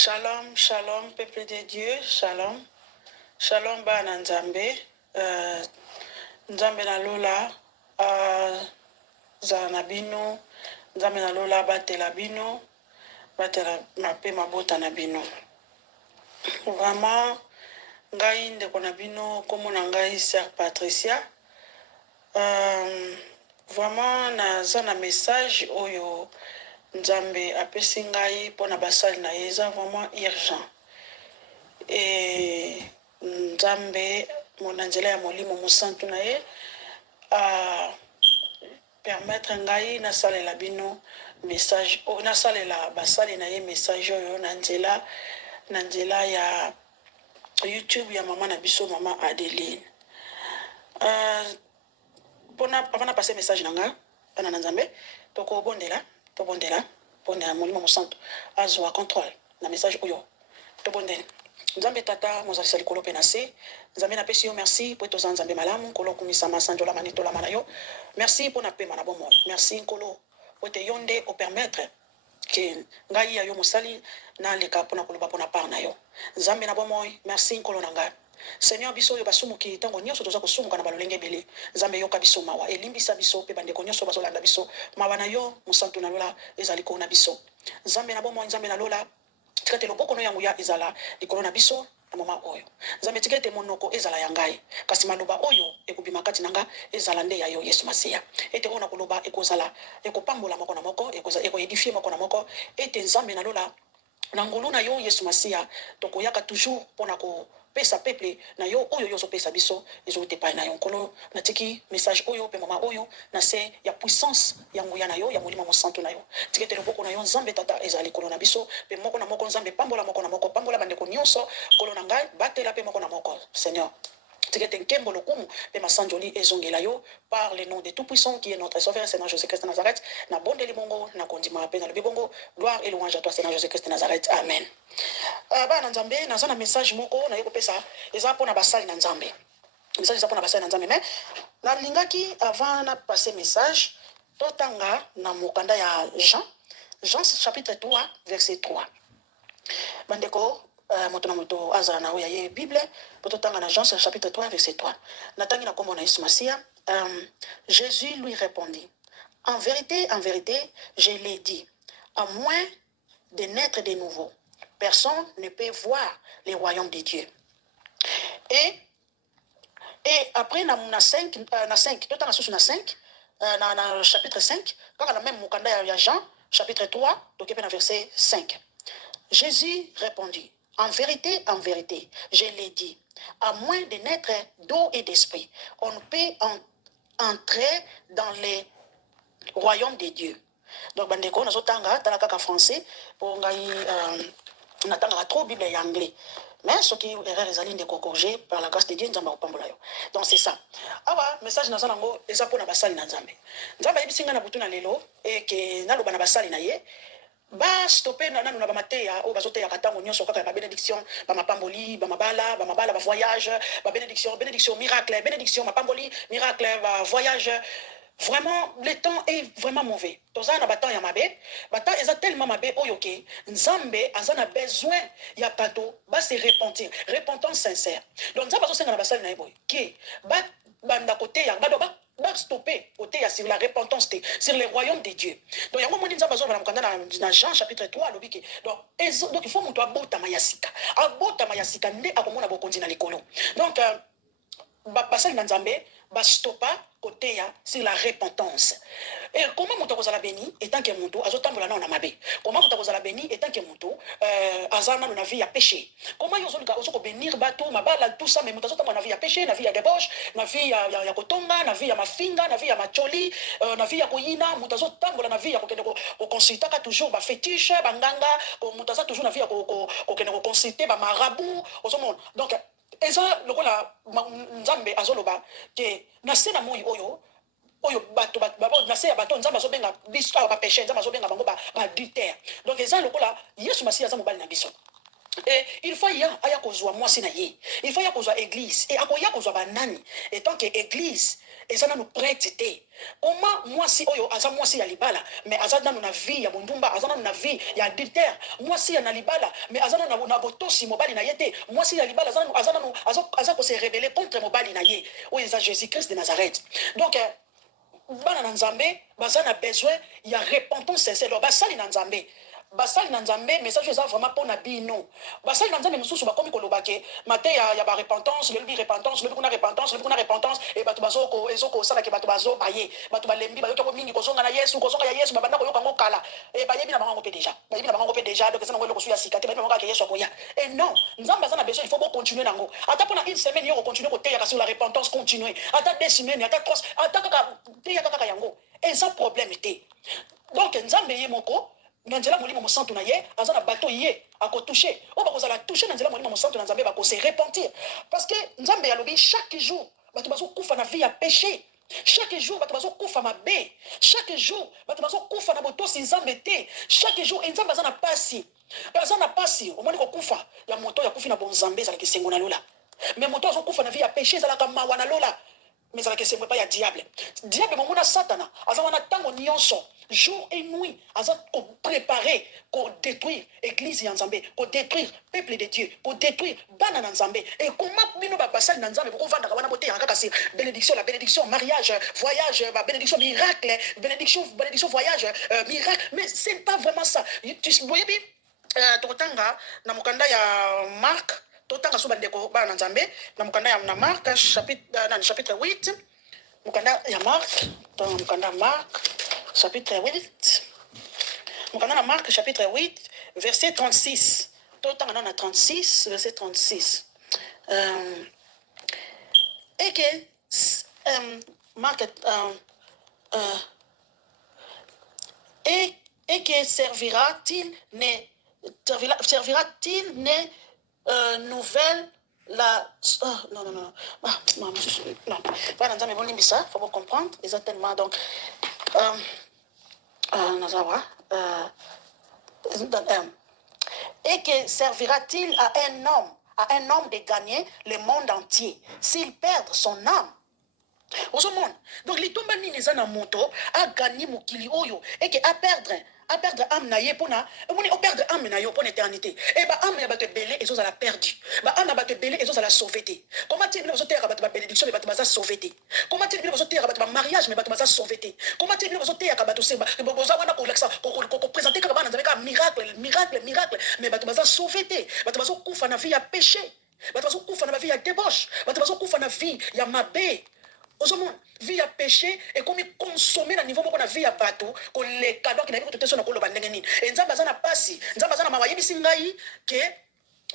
Shalom, shalom, peuple de Dieu, shalom. Shalom bana nzambe. Nzambe na lola za na bino. Nzambe na lola batela bino. Batela mape mabota na bino. Vraiment, ngai ndeko na bino komona ngai Sœur Patricia. Vraiment naza na message oyo Nzambe apesi ngai pona basali na eza vraiment urgent. Et Nzambe mon nzela ya molimo mosantu na ye permettre ngai na salela bino message o na salela basali na ye message oyo na nzela ya YouTube ya mama na biso mama Adeline. Pona avant na passer message nanga ana Nzambe toko bondela pona molimo mosantu azwa contrôle na message oyo to bondela. Nzambe tata mozalisa likolo pe na se. Nzambe na pesi yo merci po toza Nzambe malamu kolo kumisa masanjola manitola manayo. Merci po na pema na bomo. Merci nkolo po te yonde o permettre que ngai ya yo mosali na leka pona koloba pona par na yo. Nzambe na bomo merci nkolo na ngai. Seigneur biso yo basumuki tango nyonso toza kosumuka na balolenge bele. Nzambe yoka biso mawa elimbisa biso pe bandeko nyonso bazolanda biso mawa na yo mosantu na lola ezali ko na biso. Nzambe na bomo Nzambe na lola tikate loboko no yangu ya ezala likolo na biso na mama oyo. Nzambe tikate monoko ezala ya ngai kasi maloba oyo ekobima kati nanga ezala nde ya yo Yesu Masiya. Ete ona koloba ekozala ekopambola moko na moko ekoedifier moko na moko ete Nzambe na lola na ngolu na yo Yesu Masiya tokoyaka toujours pona ko pesa peuple na yo oyo yozo pesa biso ezo te pa na yo nkolo na tiki message oyo pe mama oyo na se ya puissance ya nguya na yo ya molimo mosantu na yo tikete loboko na yo Nzambe tata ezali kolo na biso pe moko na moko Nzambe pambola moko na moko pambola bandeko nyonso kolo na ngai batela pe moko na moko Seigneur. Tikete nkembo lokumu pe masanjoli ezongela yo par le nom de tout puissant qui est notre sauveur Seigneur Jésus-Christ de Nazareth na bonde libongo na kondima pe na le bibongo gloire et louange à toi Seigneur Jésus-Christ de Nazareth amen. Bana Nzambe naza na message moko na yeko pesa eza pona basali na Nzambe. Message eza pona basali na Nzambe mais na lingaki avant na passer message totanga na mokanda ya Jean chapitre 3 verset 3. Bandeko moto na moto azala na oya ye Bible pototanga na Jean chapitre 3 verset 3. Natangi na kombo na Yesu Masiya. Jésus lui répondit, en vérité, je l'ai dit, à moins de naître de nouveau, personne ne peut voir le royaume de Dieu. Et après na 5 totanga susu na 5 na chapitre 5 kaka na même mokanda ya Jean chapitre 3 tokepe na verset 5. Jésus répondit, en vérité, je l'ai dit, à moins de naître d'eau et d'esprit, on ne peut entrer dans le royaume de Dieu. Donc, bandeko, nous avons talaka français pour natanga trop Bible et anglais. Mais ce qui est réalisé de corriger par la grâce de Dieu, Nzamba opambolayo. Donc c'est ça. Awa message na zanango ezapo na basali na Nzambe. Nzamba yebisinga na butu na lelo et que na loba na basali na ye. Ba stopper na nanu na ba mateya o bazote ya katango nyonso kaka ba bénédiction ba mapamboli ba mabala ba voyage ba bénédiction miracle bénédiction mapamboli miracle ba voyage. Vraiment le temps est vraiment mauvais. Toza na batan ya mabe batan eza tellement mabe oyoke Nzambe azana besoin ya pato ba se repentir repentance sincère. Donc Nzamba zo senga na basali na yeboy ki ba banda côté ya ba stopper côté sur la repentance sur le royaume de Dieu. Donc yango moni Nzamba zo na mukanda na Jean chapitre 3 lobiki. Donc il faut muto abota mayasika nde akomona bokonzi na likolo. Donc basali na Nzambe ba stoppa côté ya sur la repentance. Et comment muto kozala béni étant que muto azotambola na mabe. Comment muto kozala béni étant que muto azana na vie ya péché. Comment yozo ko bénir bato mabala tout ça mais muto azotambola na vie ya péché, na vie ya débauche, na vie ya kotonga, na vie ya mafinga, na vie ya macholi, na vie ya koyina, muto azotambola na vie ya kokende ko consulter toujours ba fétiche, ba nganga, muto aza toujours na vie ya ko kende ko consulter ba marabout, osomona. Donc eza lokola Nzambe azoloba ke na sena moyi oyo bato na se ya bato Nzambe azobenga biso ba péché Nzambe azobenga bango ba adultère. Donc eza lokola Yesu Masiya aza mobali na biso. Et il faut aya kozwa mwasi na ye. Il faut ya kozwa église et akoya kozwa banani. Et tant que église et ça nous prête. Comment moi si oyo aza moi si ya libala mais aza dans na vie ya bondumba aza dans na vie ya adultère moi si ya na libala mais aza dans na botosi mobali na yete moi si ya libala aza ko se rebeller contre mobali na ye oyo eza Jésus-Christ de Nazareth. Donc bana na nzambe baza na besoin ya repentance sincère basali na nzambe basali na nzambe message eza vraiment pour na bino basali na nzambe mususu bakomi kolobake mate ya ba repentance le repentance le kuna repentance et batu bazoko ezoko sala ke batu bazo baye batu balembi bayoka ko mingi kozonga na Yesu kozonga ya Yesu babanda koyoka ngo kala et bayebi na bango pe déjà donc ça ngolo ko suya sikate bayebi ngo ka Yesu akoya et non nzambe azana besoin il faut continuer nango ata pona une semaine yo continuer ko teya sur la repentance continuer ata 2 semaines ata 3 ata kaka teya kaka yango et sans problème té donc nzambe ye moko nanzela molimo mosantu na ye azana bato ye akotoucher o ba kozala toucher nanzela molimo mosantu na nzambe ba ko se repentir parce que nzambe yalobi chaque jour bato bazo kufa na vie ya péché chaque jour bato bazo kufa mabe chaque jour bato bazo kufa na botosi nzambe te chaque jour nzambe azana pasi omoni ko kufa ya moto ya kufi na bonzambe za kisengo na lola mais moto azo kufa na vie ya péché za la kamawa na lola mais ça ne pas ya diable mon satana azana tango nyonso jour et nuit aza ko préparer pour détruire église ya nzambe pour détruire peuple de Dieu pour détruire bana na nzambe et comment bino ba basali na nzambe pour vanda wana bote kaka c'est bénédiction la bénédiction mariage voyage bénédiction miracle bénédiction voyage miracle mais c'est pas vraiment ça tu voyez bien totanga na mokanda ya Marc totanga so bandeko bana nzambe na mukanda ya na Marc chapitre 8 mukanda ya Marc mukanda Marc chapitre 8 mukanda na Marc chapitre 8 verset 36 totanga na 36 verset 36 et que Marc et que servira-t-il ne nouvelle la non voilà nous avons mis ça faut comprendre exactement donc et que servira-t-il à un homme de gagner le monde entier s'il perd son âme au monde donc les tombes ni les moto a gagné mokili oyo et que à perdre âme na ye pona on perdre âme na yo pour l'éternité et ba âme ya bato belé et ça la perdu ba âme bato belé et ça la sauvé comment tu veux sauter bato ba bénédiction mais bato ba sauvé comment tu veux sauter bato ba mariage mais bato ba sauvé comment tu veux sauter bato se boza wana ko laksa ko présenter ka bana nzameka miracle mais bato ba sauvé bato ba kufa na vie ya péché bato ba kufa na vie ya débauche bato ba kufa na vie ya mabe Osomon, vie à péché et comme il consomme à niveau de vie à bateau, que les cadeaux qui n'avaient pas été sur le colo bandengeni. Et Nzamba na passi, Nzamba na mawayebi singai que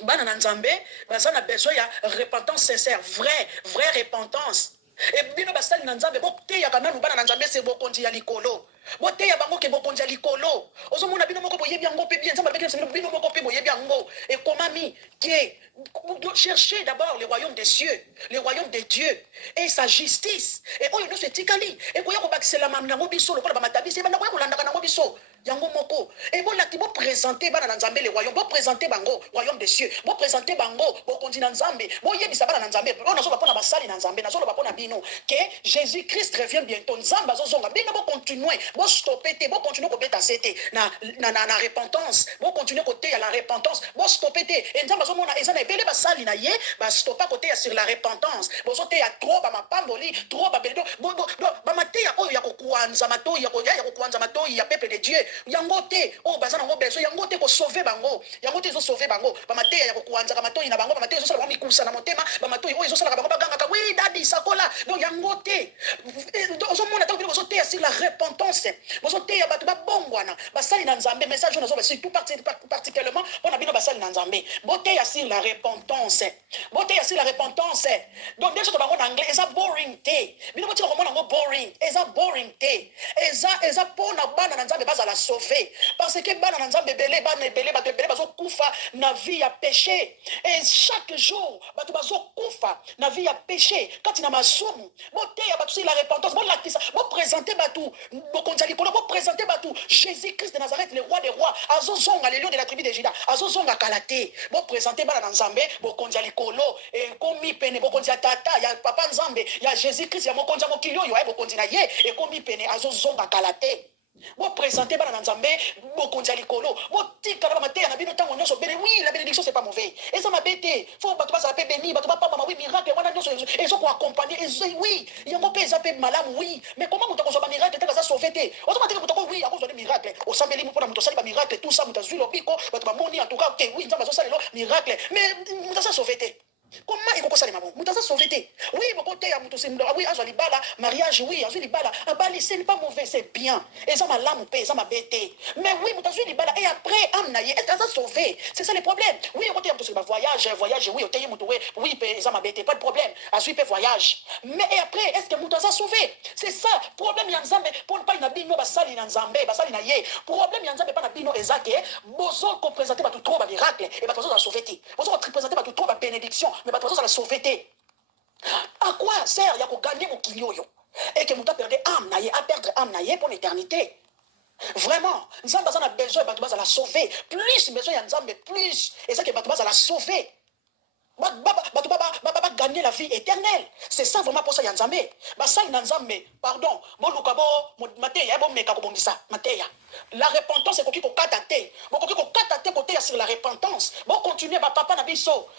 bana Nzambe, bazana besoin de repentance sincère, vraie repentance. Et bino basali Nzambe, bokte ya kana nubana Nzambe c'est bokondi ya likolo. Bote ya bango ke bokondi ya likolo. Osomon bino moko boyebi yango pe bien Nzamba beke bino moko pe boyebi yango. Et komami que chercher d'abord le royaume des cieux, le royaume de Dieu et sa justice. Et oh, nous se tikali. Et quoi yako bakisela manango biso le kola matabi c'est manango yako landaka nango biso. Yango moko. Et bon là bo présenter bana Nzambe le royaume, bo présenter bango royaume des cieux, bo présenter bango bo kontinent Nzambe, bo yebisa bana Nzambe. On na so ba pona basali na Nzambe, na so ba pona bino que Jésus-Christ revient bientôt. Nzamba zozonga bino bo continuer, bo stopper te, bo continuer ko beta sete na repentance, bo continuer côté à la repentance, bo stopper te. Et Nzamba zo mona ezana ebele basali na ye, ba stopper côté sur la repentance. Bo sote ya trop ba mapamboli, trop ba beldo, ba mateya oyo ya kokuanza matoi ya kokuanza matoi ya peuple de Dieu. Yangote o bazana ngo beso yangote ko sauver bango yangote zo sauver bango ba mateya ya kokuanza ka matoi na bango ba mateya zo sala ba mikusa na motema ba matoi o zo sala ka bango baganga ka oui dadi sakola donc yangote zo mona tango zo te sur la repentance zo te ya batu ba bongwana basali na Nzambe message na zo c'est tout particulièrement on a bino basali na Nzambe bote ya sur la repentance donc déjà to bango na anglais eza boring te bino botika ko mona ngo boring eza boring te eza pona bana na Nzambe bazala sauver parce que bana na Nzambe ebele bana ebele bato ebele bazokufa na vie ya péché et chaque jour bato bazokufa na vie ya péché kati na masumu boteya bato la repentance bolakisa boprésente bato bokonzi ya likolo boprésente bato Jésus-Christ de Nazareth le roi des rois azozonga le lion de la tribu de Juda azozonga kala te boprésente bana na Nzambe bokonzi ya likolo ekomi pene bokonzi ya tata ya papa Nzambe ya Jésus-Christ ya mokonzi ya mokili oyo bokonzi na ye ekomi pene azozonga kala te. Vous présentez bana Nzambe, beaucoup de likolo, vous dites que la matière n'a bien autant on est béni. Oui, la bénédiction c'est pas mauvais. Et ça m'a bêté. Faut pas toi ça peut béni, pas toi pas oui miracle, on a et ça pour accompagner. Oui, il y a un peu ça peut malade oui, mais comment vous t'as miracle t'as ça sauvé. Automatiquement vous t'as oui à cause de miracle. Au sambeli pour na mutosali ba miracle tout ça mutazu lobiko, ba moni en tout cas OK, oui, Nzambe ça le miracle. Mais mutasa sauvé. Comment il faut que ça les mamans mutasa sauvé. Oui, mon côté à mutosimdo. Oui, azwa libala, mariage oui, azwa libala. Abali c'est pas mauvais, c'est bien. Et ça m'a l'âme paix, ça m'a bêté. Mais oui, mutasa libala et après amnaye, est-ce que ça sauvé? C'est ça le problème. Oui, côté à mutosimba voyage, oui, au tayi mutoué, oui, ça m'a bêté, pas de problème. Azwa voyage. Mais et après, est-ce que mutasa sauvé? C'est ça. Problème yanzambe pour ne pas inabino basali nanzambe, basali na ye. Problème yanzambe pas nabino ezake, bozo ko présenter ba tout trop ba miracle et ba bozo la sauvé. Bozo ko présenter ba tout trop ba bénédiction. Mais bato ça la sauveté. À quoi sert il y a qu'on gagner au kilioyo et que nous avons perdu âme naïe à perdre âme naïe pour l'éternité. Vraiment, nous avons besoin de bato la sauver. Plus besoin de Nzambe plus et ça que bato la sauver. Bato gagner la vie éternelle. C'est ça vraiment pour ça Nzambe. Ba ça Nzambe, pardon. Bon lukabo mateya bon meka ko bongisa mateya. La repentance est ko katate. Bon ko katate côté sur la repentance. Bon continuer ba papa na biso.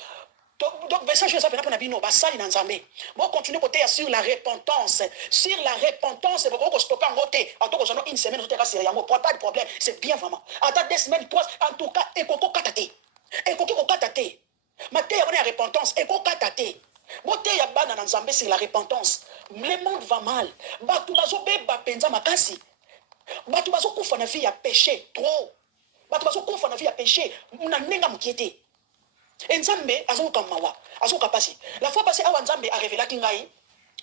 Donc, message ça pour Nabino, Bassali Nanzambe. Bon, continuez côté sur la repentance. Sur la repentance, vous pouvez stopper en côté. En tout cas, une semaine, vous n'avez pas de problème. C'est bien vraiment. Attends 2 semaines, 3, en tout cas, et coco katate. Et coco katate. Maté, on est à repentance. Et coco katate. Boté ya bana Nanzambe sur la repentance. Le monde va mal. Batou bazo beba penza makasi. Batou bazo koufa na vie ya péché. Trop. Batou bazo koufa na vie ya péché. Muna nenga mkiete. Nzambe azoka mawa azoka pasi la fois passée awa Nzambe a révélé kingai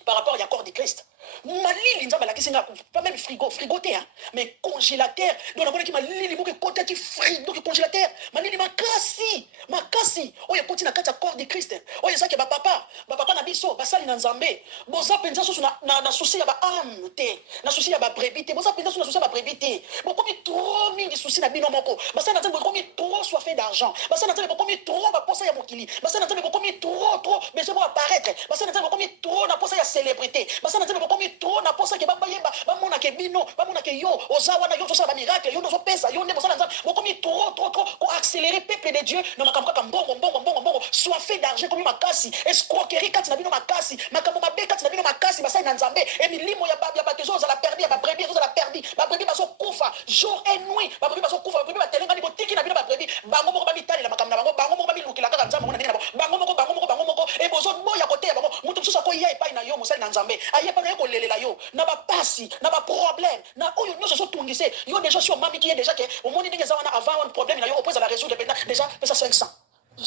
par rapport à corps de Christ malili Nzambe la kisinga pas même frigoté hein mais congélateur donc on a qui malili beaucoup côté qui frigo qui congélateur malili makasi oyo koti na kati ya corps de Christ oyo ça que ba papa na biso basali na Nzambe boza penza so na souci ya ba âme te na souci ya ba brebis te boza penza so na souci ya ba brebis te beaucoup trop mingi souci na bino moko basali na Nzambe beaucoup trop soifé d'argent basali na Nzambe beaucoup trop ba posa ya mokili basali na Nzambe beaucoup trop mais c'est pour apparaître basali na Nzambe beaucoup trop na posa ya célébrité basali na Nzambe beaucoup trop na posa ke ba yeba ba mona ke bino ba mona ke yo ozawa na yo so ba miracle yo no pesa yo ne basali na Nzambe beaucoup trop ko accélérer peuple de Dieu na makambo ka mbongo soifé d'argent comme makasi escroquerie kati na bino makasi makambo mabe kati na bino makasi basali na Nzambe et milimo ya batezo za la perdi ba brebis za la perdi ba brebis baso kufa jour et nuit ba brebis baso kufa ba brebis batelenga ni botiki na bino ba brebis bango moko ba mitali la makambo na bango moko ba milukila kaka Nzambe na bino bango moko et bozo boya côté bango mutu susa ko ya epai na yo mosali na Nzambe aye pa na yo kolelela yo na ba pasi na ba problème na oyo nyoso so tungise yo déjà sur mami qui est déjà que au monde ndenge za wana avant un problème na yo opose à la résoudre déjà pesa 500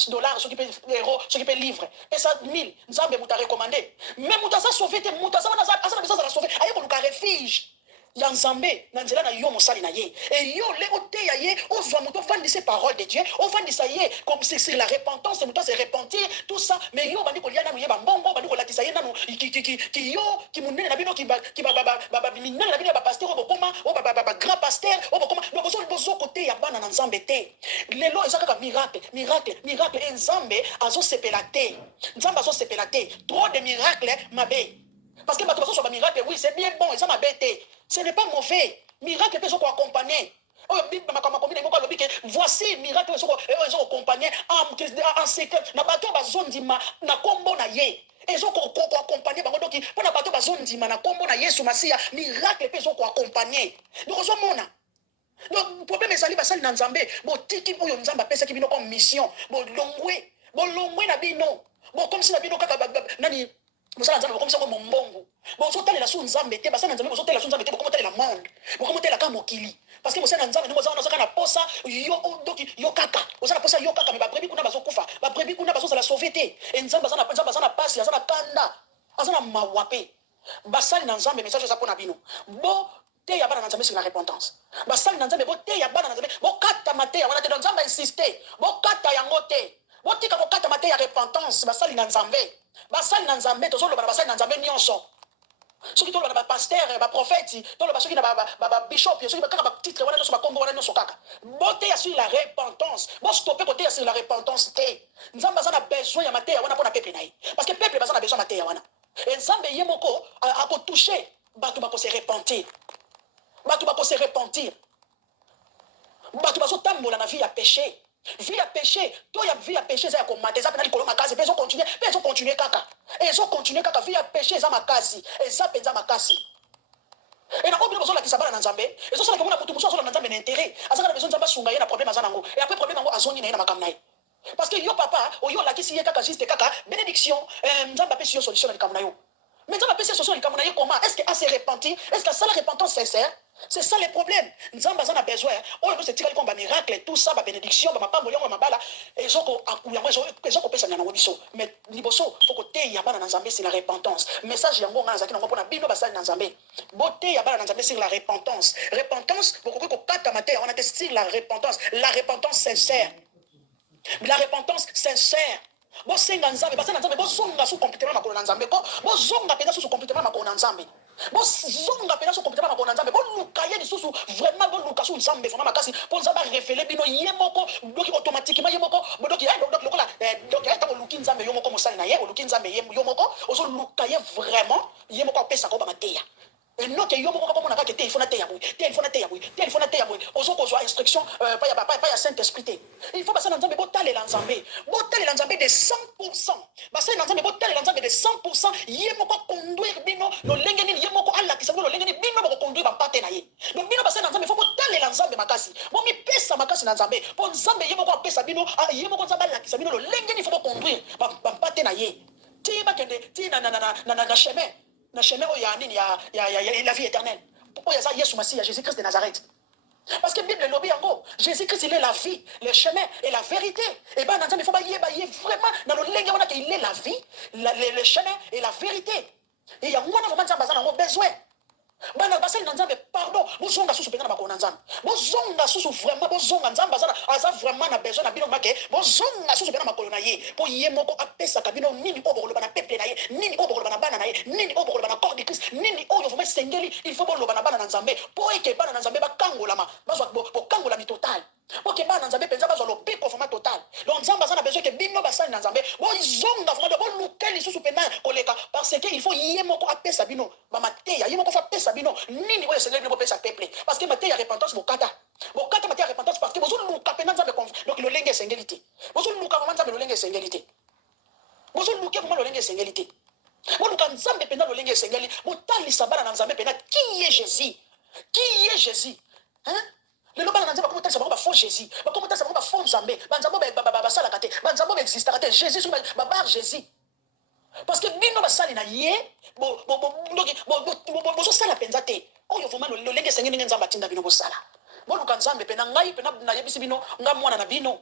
dollars, ceux qui paient euros, ceux qui paient livres, et ça 1000, Nzambe m'a recommandé. Mais mutaza sauvé, mutaza wana besoin de la sauver. Aye ko luka refuge. Ya Nzambe, na nzela na yo mosali na ye. Et yo le ote ya ye, on voit muto vandi ces paroles de Dieu, on vandi ça ye comme c'est sur la repentance, muto se repentir, tout ça. Mais yo bandi ko liana mu ye ba mbongo, bandi ko latisa ye nanu ki yo ki munene na bino ki ba minene na bino ba pasteur obokoma, ba grand pasteur obokoma. Donc bozo côté ya bana na Nzambe te. Lelo ezaka miracle et Nzambe azo sepelate. Nzambe azo sepelate. Trop de miracles mabe. Parce que bato baso ba miracle oui, c'est bien bon, et ça m'a bêté. Ce n'est pas mauvais. Miracle peut être accompagné. Voici miracle peut accompagné en secret. Na bato bazondima na kombo na ye. Ils ont accompagné bango donc pour na bato bazondima na kombo na Yesu Masia, miracle peut accompagné. Donc ozomona. Donc problème ezali basali na Nzambe, bo tiki oyo Nzambe pesa ki bino comme mission, bo longwe na bino. Bo comme si na bino kaka nani Mosala Nzambe comme ça comme mbongo. Bon so tala la su Nzambe te basala Nzambe so tala la su Nzambe te comme tala la monde. Bon comme tala ka mokili. Parce que mosala Nzambe nous on na posa yo donc yo kaka. Osala posa yo kaka mais ba brebi kuna bazo kufa. Ba brebi kuna bazo la sauver te. Et Nzambe bazana pasi, azana kanda. Azana mawape. Basali na Nzambe message ça pour na bino. Bon te ya bana nzambe sur la repentance basali na nzambe bote ya bana nzambe bokata mateya wana te nzambe insiste bokata yango te botika kokata mateya ya repentance basali na nzambe tozoloba na basali na nzambe nyonso soki toloba na bapaster baprofeti toloba soki na babishop soki kaka batitre wana nyonso bakombo wana nyonso kaka boteya sur la repentance bostope koteya sur la repentance te nzambe aza na besoin ya mateya wana mpona peuple na ye parce que peuple baza na besoin ya mateya wana e nzambe ye moko akotouche bato bakose repentir bato bakose repentir bato bazotambola na vie ya péché vie ya péché to ya vie ya péché eza ya komata eza pena likolo makasi mpe ezokontinue kaka vie ya péché eza makasi eza mpenza makasi et nango bino bozolakisa bana na nzambe ezosalaka mona motu mosu azola na nzambe na intérêt azaka na besoin nzambe asunga ye na problème aza nango et après problème yango azongi na ye na makambo na ye parce que yo papa oyo olakisi ye kaka juste kaka bénédiction nzambe apesi yo solution na likambo na yo mais nzambe apesi yo solution na likambo na ye comment est-ce que ase repentir est-ce que asala repentance sincère c'est ça le problème nzambe aza na besoin oyo nyonso etikali komba miracle tout ça babénédiction bamapambo yango ya mabala ezokopesana nango biso mais liboso fo koteya bana na nzambe sur la repentance message yango nga nazalaki nango mpona bino basali na nzambe boteya bana na nzambe sur la repentance bokoki kokata mateya wana te sur la repentance sincère bosenga nzambe basa na nzambe bozonga su computement makolo na nzambe ko bozonga mpenza susu computement makolo na nzambe bozonga mpenza su computement makolo na nzambe boluka ye lisusu vraiment boluka su nzambe vraiment makasi mpo nzambe arevele bino ye moko doki automatiquement ye moko doki lokola ntango oluki nzambe yo moko mosali na ye oluki nzambe yo moko ozoluka ye vraiment ye moko apesaka oba mateya enoke yo moko kaka monaka ke te il faut na teya boye ozokozwa instruction pa ya saint esprit te il faut basala nzambe botalela nzambe de 100% basala na nzambe botalela nzambe de 100% ye moko conduire bino lolenge nini ye moko alakisa bino lolenge nini bino bokoconduire bampate na ye donc bino basala na nzambe fo botalela nzambe makasi bomipesa makasi na nzambe mpo nzambe ye moko apesa bino ye moko nzambe alakisa bino lolenge nini fo boconduire bampate na ye ti bakende ti na chemin na chemin oya nini ya la vie éternelle oya za Yesu Masiya Jésus-Christ de Nazareth parce que Bible lobi yango Jésus-Christ il est la vie le chemin et la vérité et ben nzambe faut ba ye vraiment na lolenge wana que il est la vie le chemin et la vérité et ya mwana vraiment nzambe azana ngo besoin bana basali na nzambe pardon bozonga susu penga na bakona nzambe bozonga susu vraiment bozonga nzambe aza vraiment na besoin na bino make bozonga susu penga na makolo na ye po ye moko apesa kabino nini obo koloba na peuple na ye nini obo koloba na bana na ye nini obo koloba na corps de Christ nini oyo vraiment sengeli il faut boloba na bana na nzambe po eke bana na nzambe bakangolama bazwa bokangola mi total ok bana nzambe penza bazwa lobiko vraiment total donc nzambe aza na besoin ke bino basali na nzambe bozonga vraiment boluka lisusu pena koleka parce que il faut ye moko apesa bino bamateya ye moko fa apesa bino nini oyo esengeli bino bopesa peuple parce que mateya repentance bokata mateya repentance parce que bozoluka pena nzambe donc lolenge esengeli te bozoluka vraiment nzambe lolenge esengeli te bozoluka vraiment lolenge esengeli te boluka nzambe pena lolenge esengeli botalisa bana na nzambe pena qui est Jésus hein lelo bana na nzambe bakomotalisa bango bafaux Jésus bakomotalisa bango bafaux nzambe banzambe basalaka te banzambe baexistaka te Jésus soki babar Jésus parce que bino basali na ye bozosala mpenza te oyo vraiment lolenge esengeli ndenge nzambe atinda bino bosala boluka nzambe mpe na ngai mpe nayebisi bino nga mwana na bino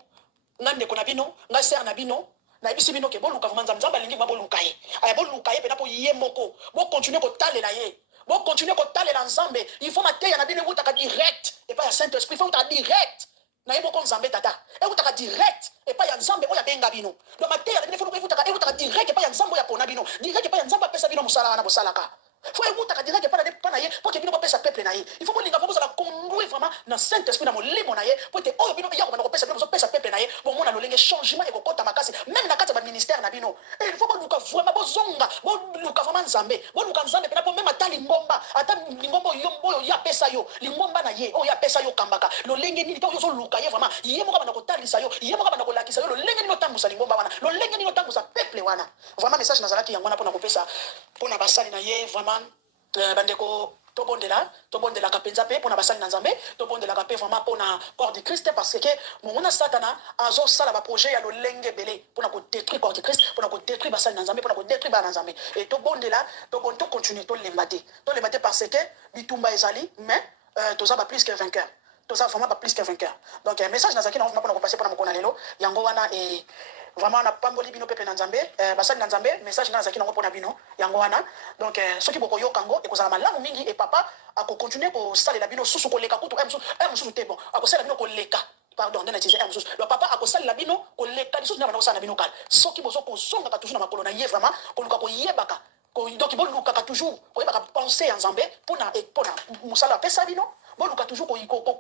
nga ndeko na bino nga ser na bino nayebisi bino ke boluka vraiment nzambe alingi ma boluka ye aya boluka ye mpe na po ye moko bokontinue kotalela ye bokontinue kotalela nzambe il faut mateya na bino ekutaka direct epai ya saint esprit il faut ekutaka direct na ye moko nzambe tata ekutaka direct epai ya nzambe oyo abenga bino donc mateya na bino efo ekutaka direct epai ya nzambe oyo apona bino direct epai ya nzambe apesa bino mosala wana bosalaka fo ekutaka direct epai na ye po ke bino bopesa peuple na ye il faut bolinga po bozala conduire vraiment na saint esprit na molimo na ye po ete oyo bino yakobana kopesa bino bozopesa peuple na ye bomona lolenge changement ekokota makasi même na kati ya baministère na bino il faut boluka vraiment bozonga boluka vraiment nzambe boluka nzambe pena po même ata lingomba oyo ye apesa yo lingomba na ye oyo apesa yo kambaka lolenge nini te oyo ozoluka ye vraiment ye moko abana kotalisa yo ye moko abana kolakisa yo lolenge nini otambusa lingomba wana lolenge nini otambusa peuple wana vraiment message nazalaki yango wana mpona kopesa mpona basali na ye vraiment bandeko tobondelaka mpenza mpe mpona basali na nzambe tobondelaka mpe vraiment mpona corps de Christ parce que momona satana azosala baprojet ya lolenge ebele mpona kodétruire corps de Christ mpona kodétruire basali na nzambe mpona kodétruire bana na nzambe e tobondela tocontinue tolemba te parce que bitumba ezali mais toza ba plus que vainqueur toza vraiment ba plus que vainqueur donc message nazalaki nango mpona kopase mpona mokona lelo yango wana vraiment na pamboli bino pepe na nzambe basali na nzambe message nga nazalaki nango mpona bino yango wana donc soki bokoyoka yango ekozala malamu mingi e papa akocontinue kosalela bino susu koleka kutu mosusu te bon akosalela bino koleka pardon ndena utiliser un mosusu le papa akosalela bino koleka lisusu ndena bakosala na bino kala soki bozo kozongaka toujours na makolo na ye vraiment koluka koyebaka donc bolukaka toujours koyebaka penser ya nzambe mpona mosala apesa bino boluka toujours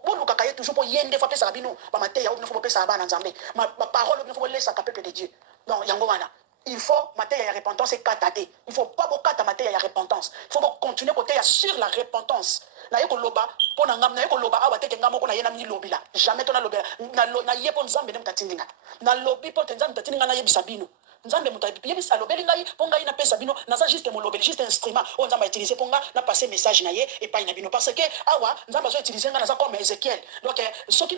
bolukaka ye toujours mpo ye nde fo apesaka bino bamateya oyo bino fo bopesaka bana nzambe baparole oyo bino fo bolesaka peuple de dieu donc yango wana il faut mateya ya repentance ekata te il faut pas bokata mateya ya repentance il faut bocontinue koteya sur la repentance naye koloba mpo na ngam naye koloba awa teke nga moko naye na milobila jamais to nalobela naye mpo nzambe nde mutatindi nga nalobi mpo te nzambe mutatindi nga nayebisa bino nzambe moto yebisa alobeli ngai mpo ngai napesa bino naza juste molobeli juste instrument oyo nzambe autilize mpo nga napase message na ye epai na bino parce que awa nzambe azo utilize nga naza comme Ezekiel donc soki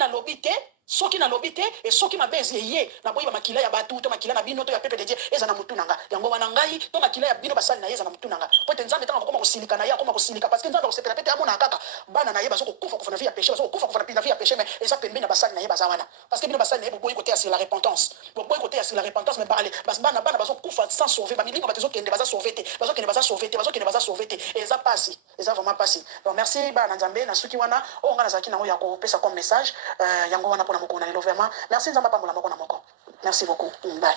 nalobi te e soki mabe ye naboyi bamakila ya bato to makila na bino to ya pepe de Dieu eza na mutu nanga yango wana ngai to makila ya bino basali na ye eza na mutu nanga po te nzambe tanga kokoma kosilika na ye akoma kosilika parce que nzambe akosepela pete amona kaka bana na ye bazokokufa kufa na vie ya péché bazokokufa kufa na vie ya péché mais eza pembeni na basali na ye baza wana parce que bino basali na ye boboyi koteya sur la repentance boboyi koteya sur la repentance mais bana bazokufa sans sauver bamilingo bato ezokende baza sauver te bazokende baza sauver te eza pasi eza vraiment pasi donc merci bana nzambe na suki wana oyo nga nazalaki nango ya kopesa comme message yango wana mpona moko na lelo vraiment merci nzambe apambola moko na moko merci beaucoup bye